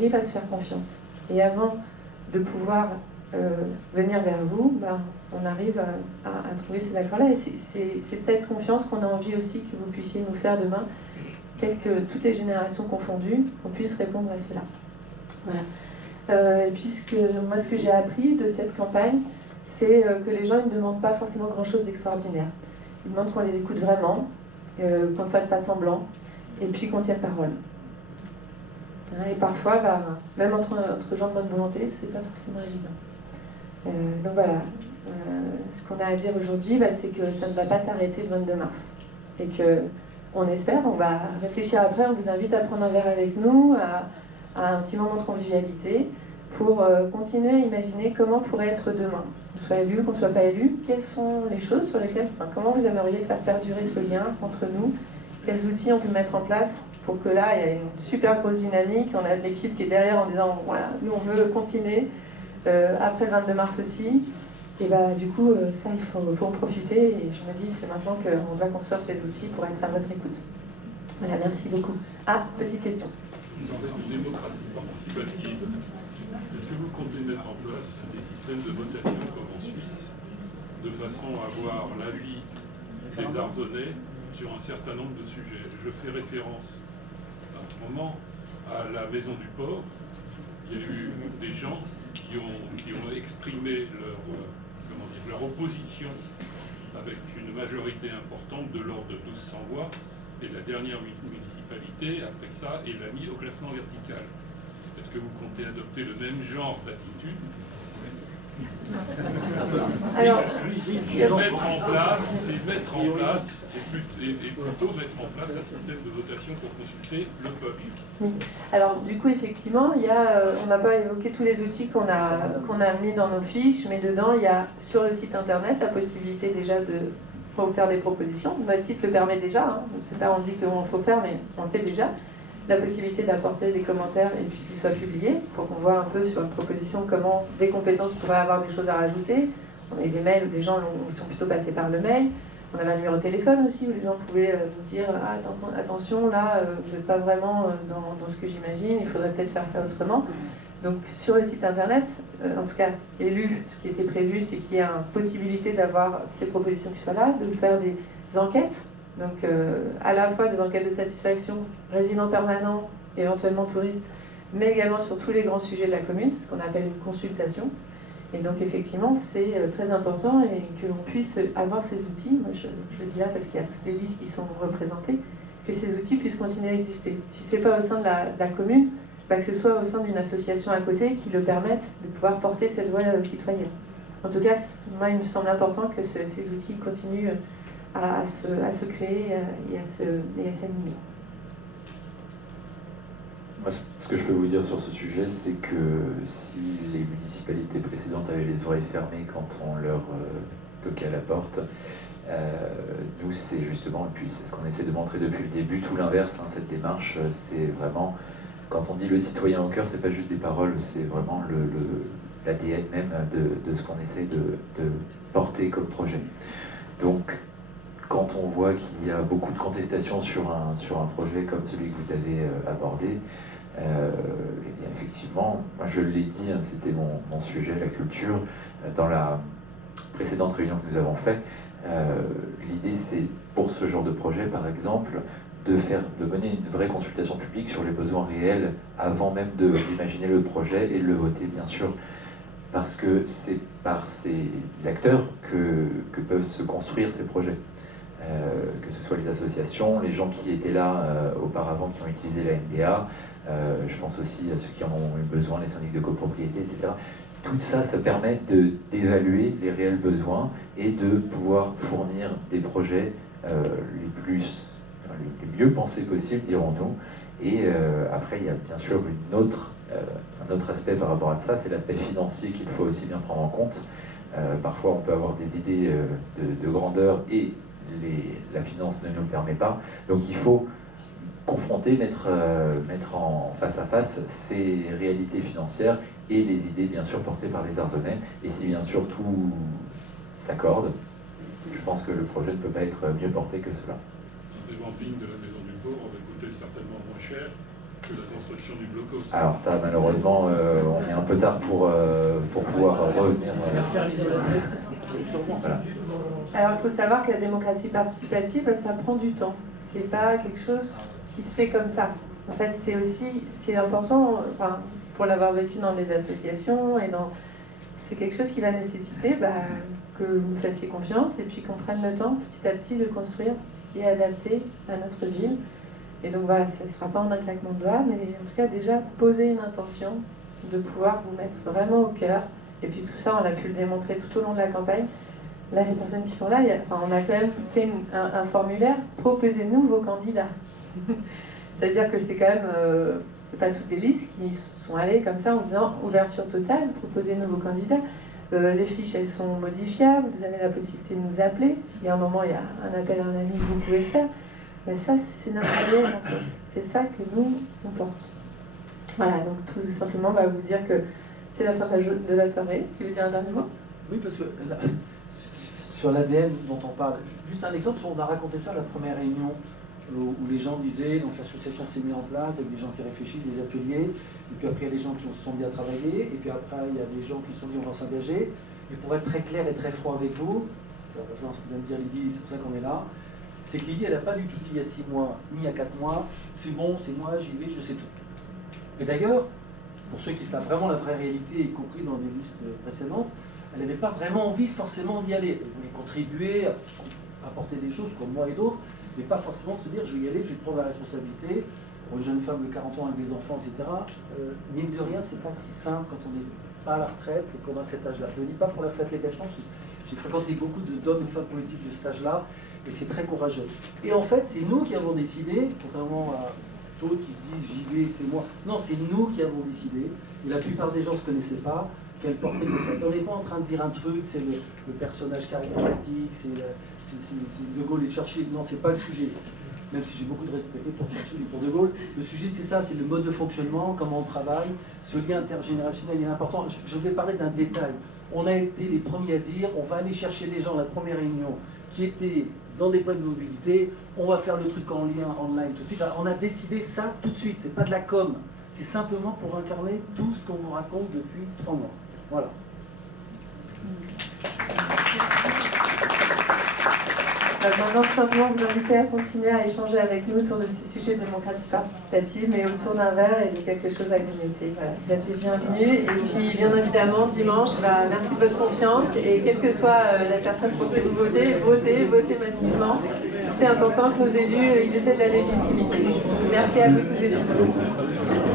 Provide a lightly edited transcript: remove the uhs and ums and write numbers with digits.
arrive à se faire confiance. Et avant de pouvoir venir vers vous, on arrive à trouver ces accords-là. Et c'est cette confiance qu'on a envie aussi que vous puissiez nous faire demain, toutes les générations confondues, qu'on puisse répondre à cela. Voilà. Et puis moi, ce que j'ai appris de cette campagne, c'est que les gens ne demandent pas forcément grand-chose d'extraordinaire. Ils demandent qu'on les écoute vraiment, qu'on ne fasse pas semblant, et puis qu'on tienne parole. Et parfois, même entre gens de bonne volonté, c'est pas forcément évident. Donc voilà, ce qu'on a à dire aujourd'hui, c'est que ça ne va pas s'arrêter le 22 mars. Et qu'on espère, on va réfléchir après, on vous invite à prendre un verre avec nous, à un petit moment de convivialité, pour continuer à imaginer comment pourrait être demain. Qu'on soit élu, qu'on ne soit pas élu, quelles sont les choses sur lesquelles, comment vous aimeriez faire perdurer ce lien entre nous, quels outils on peut mettre en place pour que là, il y ait une super grosse dynamique, on a de l'équipe qui est derrière en disant, voilà, nous on veut continuer, après le 22 mars aussi, et du coup, ça, il faut en profiter, et je me dis, c'est maintenant qu'on doit construire ces outils pour être à votre écoute. Voilà, merci beaucoup. Ah, petite question. Vous parlez de démocratie participative. Est-ce que vous comptez mettre en place des systèmes de votation comme en Suisse, de façon à avoir l'avis des Arzonnais sur un certain nombre de sujets? Je fais référence à ce moment à la Maison du Port. Il y a eu des gens qui ont exprimé leur opposition avec une majorité importante de l'ordre de 1200 voix, et la dernière municipalité, après ça, est l'a mis au classement vertical. Est-ce que vous comptez adopter le même genre d'attitude? Alors, et mettre en place un système de votation pour consulter le peuple. Oui. Alors, du coup, effectivement, on n'a pas évoqué tous les outils qu'on a mis dans nos fiches, mais dedans, il y a sur le site internet la possibilité déjà de faire des propositions. Notre site le permet déjà, c'est pas on dit qu'on faut faire, mais on le fait déjà. La possibilité d'apporter des commentaires et puis qu'ils soient publiés pour qu'on voit un peu sur une proposition comment des compétences pourraient avoir des choses à rajouter. On a eu des mails où des gens sont plutôt passés par le mail. On avait un numéro de téléphone aussi où les gens pouvaient nous dire attention, là, vous n'êtes pas vraiment dans ce que j'imagine, il faudrait peut-être faire ça autrement. Donc sur le site internet, en tout cas élu, ce qui était prévu, c'est qu'il y ait une possibilité d'avoir ces propositions qui soient là, de faire des enquêtes. Donc à la fois des enquêtes de satisfaction, résidents permanents, éventuellement touristes, mais également sur tous les grands sujets de la commune, ce qu'on appelle une consultation. Et donc effectivement, c'est très important et que l'on puisse avoir ces outils, moi je le dis là parce qu'il y a toutes les listes qui sont représentées, que ces outils puissent continuer à exister. Si ce n'est pas au sein de la commune, que ce soit au sein d'une association à côté qui le permette de pouvoir porter cette voix citoyenne. En tout cas, moi il me semble important que ces outils continuent à se créer et à s'animer. Moi, ce que je peux vous dire sur ce sujet, c'est que si les municipalités précédentes avaient les oreilles fermées quand on leur toquait à la porte, nous c'est justement, et puis c'est ce qu'on essaie de montrer depuis le début, tout l'inverse, cette démarche, c'est vraiment, quand on dit le citoyen au cœur, c'est pas juste des paroles, c'est vraiment l'ADN même de ce qu'on essaie de porter comme projet. Donc, quand on voit qu'il y a beaucoup de contestations sur un projet comme celui que vous avez abordé, et bien effectivement, moi je l'ai dit, c'était mon sujet, la culture, dans la précédente réunion que nous avons faite, l'idée c'est, pour ce genre de projet par exemple, de mener une vraie consultation publique sur les besoins réels avant même d'imaginer le projet et de le voter, bien sûr, parce que c'est par ces acteurs que peuvent se construire ces projets. Que ce soit les associations, les gens qui étaient là auparavant, qui ont utilisé la MDA, je pense aussi à ceux qui en ont eu besoin, les syndics de copropriété, etc. Tout ça, ça permet d'évaluer les réels besoins et de pouvoir fournir des projets les mieux pensés possibles, dirons-nous. Et après, il y a bien sûr un autre aspect par rapport à ça, c'est l'aspect financier qu'il faut aussi bien prendre en compte. Parfois, on peut avoir des idées de grandeur et la finance ne nous le permet pas. Donc il faut confronter, mettre en face à face ces réalités financières et les idées bien sûr portées par les Arzonnais. Et si bien sûr tout s'accorde, je pense que le projet ne peut pas être mieux porté que cela. Un dévamping de la Maison du Port aurait coûté certainement moins cher que la construction du blocos. Alors ça, malheureusement, on est un peu tard pour pouvoir revenir. Voilà. Alors, il faut savoir que la démocratie participative, ça prend du temps. C'est pas quelque chose qui se fait comme ça. En fait, c'est important, enfin, pour l'avoir vécu dans des associations c'est quelque chose qui va nécessiter que vous fassiez confiance et puis qu'on prenne le temps petit à petit de construire ce qui est adapté à notre ville. Et donc voilà, ça ne sera pas en un claquement de doigts, mais en tout cas déjà poser une intention de pouvoir vous mettre vraiment au cœur. Et puis tout ça, on a pu le démontrer tout au long de la campagne. Là, les personnes qui sont là, on a quand même fait un formulaire, proposez-nous vos candidats. C'est-à-dire que c'est quand même, c'est pas toutes les listes qui sont allées comme ça en disant ouverture totale, proposez-nous vos candidats. Les fiches, elles sont modifiables, vous avez la possibilité de nous appeler. S'il y a un moment, il y a un appel à un ami, vous pouvez le faire. Mais ça, c'est notre ADN en fait. C'est ça que nous, on porte. Voilà, donc tout simplement, vous dire que c'est la fin de la soirée. Tu veux dire un dernier mot? Oui, parce que sur l'ADN dont on parle, juste un exemple, on a raconté ça à la première réunion où les gens disaient, donc l'association s'est mise en place avec des gens qui réfléchissent, des ateliers, et puis après il y a des gens qui se sont mis à travailler, et puis après il y a des gens qui se sont dit on va s'engager. Et pour être très clair et très froid avec vous, ça rejoint ce que vient de dire Lydie, c'est pour ça qu'on est là, c'est que Lydie elle n'a pas du tout dit il y a 6 mois, ni il y a 4 mois, c'est bon, c'est moi, j'y vais, je sais tout. Et d'ailleurs, pour ceux qui savent vraiment la vraie réalité, y compris dans les listes précédentes, elle n'avait pas vraiment envie forcément d'y aller. Elle voulait contribuer, apporter des choses comme moi et d'autres, mais pas forcément de se dire je vais y aller, je vais prendre la responsabilité. Pour une jeune femme de 40 ans avec des enfants, etc., mine de rien, c'est pas si simple quand on n'est pas à la retraite et qu'on a cet âge-là. Je ne le dis pas pour la flatter bêtement, parce que j'ai fréquenté beaucoup d'hommes et femmes politiques de cet âge-là, et c'est très courageux. Et en fait, c'est nous qui avons décidé, contrairement à d'autres qui se disent j'y vais, c'est moi. Non, c'est nous qui avons décidé, et la plupart des gens ne se connaissaient pas, qu'elle portait le message. On n'est pas en train de dire un truc, c'est le personnage charismatique, c'est De Gaulle et Churchill. Non, c'est pas le sujet. Même si j'ai beaucoup de respect pour Churchill et pour De Gaulle, le sujet c'est ça, c'est le mode de fonctionnement, comment on travaille, ce lien intergénérationnel il est important. Je vais parler d'un détail. On a été les premiers à dire, on va aller chercher les gens à la première réunion qui étaient dans des problèmes de mobilité, on va faire le truc en lien, online tout de suite. On a décidé ça tout de suite, c'est pas de la com, c'est simplement pour incarner tout ce qu'on vous raconte depuis 3 mois. Voilà. Maintenant, simplement vous inviter à continuer à échanger avec nous autour de ces sujets de démocratie participative, mais autour d'un verre et de quelque chose à grignoter. Voilà, vous êtes les bienvenus. Et puis, bien évidemment, dimanche, merci de votre confiance. Et quelle que soit la personne pour qui vous votez, votez massivement. C'est important que nos élus ils essaient de la légitimité. Merci à vous tous et tous.